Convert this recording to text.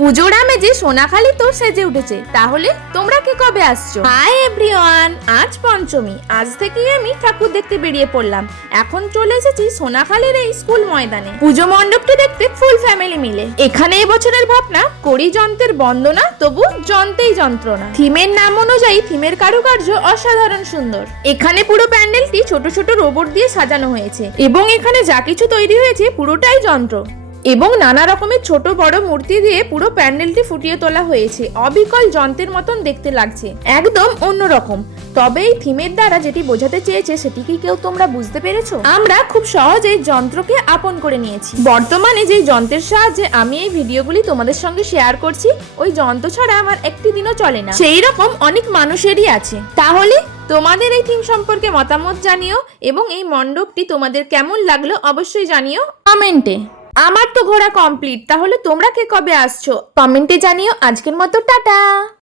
পুজোর আমেজে সোনাখালি তো সেজে উঠেছে। তাহলে তোমরা কি কবে আসছো? হাই এভরিওয়ান, আজ পঞ্চমী। আজ থেকেই আমি ঠাকুর দেখতে বেরিয়ে পড়লাম। এখন চলে এসেছি সোনাখালির এই স্কুল ময়দানে পুজো মণ্ডপটি দেখতে ফুল ফ্যামিলি মিলে। এখানে এবছরের ভাবনা করি যন্ত্রের বন্দনা, তবু যন্ত্রেই যন্ত্রণা। থিমের নাম অনুযায়ী থিমের কারুকার্য অসাধারণ সুন্দর। এখানে পুরো প্যান্ডেলটি ছোট ছোট রোবট দিয়ে সাজানো হয়েছে এবং এখানে যা কিছু তৈরি হয়েছে পুরোটাই যন্ত্র এবং নানা রকমের ছোট বড় মূর্তি দিয়ে পুরো প্যান্ডেলটি ফুটিয়ে তোলা হয়েছে। অবিকল যন্ত্রের মতন দেখতে লাগছে, একদম অন্যরকম। তবে এই থিমের দ্বারা যেটি বোঝাতে চেয়েছে সেটি কি কেউ তোমরা বুঝতে পেরেছো? আমরা খুব সহজেই যন্ত্রকে আপন করে নিয়েছি। বর্তমানে যে যন্ত্রের সাহায্যে আমি এই ভিডিওগুলি তোমাদের সঙ্গে শেয়ার করছি, ওই যন্ত্র ছাড়া আমার একটি দিনও চলে না। সেই রকম অনেক মানুষেরই আছে। তাহলে তোমাদের এই থিম সম্পর্কে মতামত জানিও এবং এই মণ্ডপটি তোমাদের কেমন লাগলো অবশ্যই জানিও কমেন্টে। আমার তো ঘোরা কমপ্লিট। তাহলে তোমরা কে কবে আসছো কমেন্টে জানিও। আজকের মতো টাটা।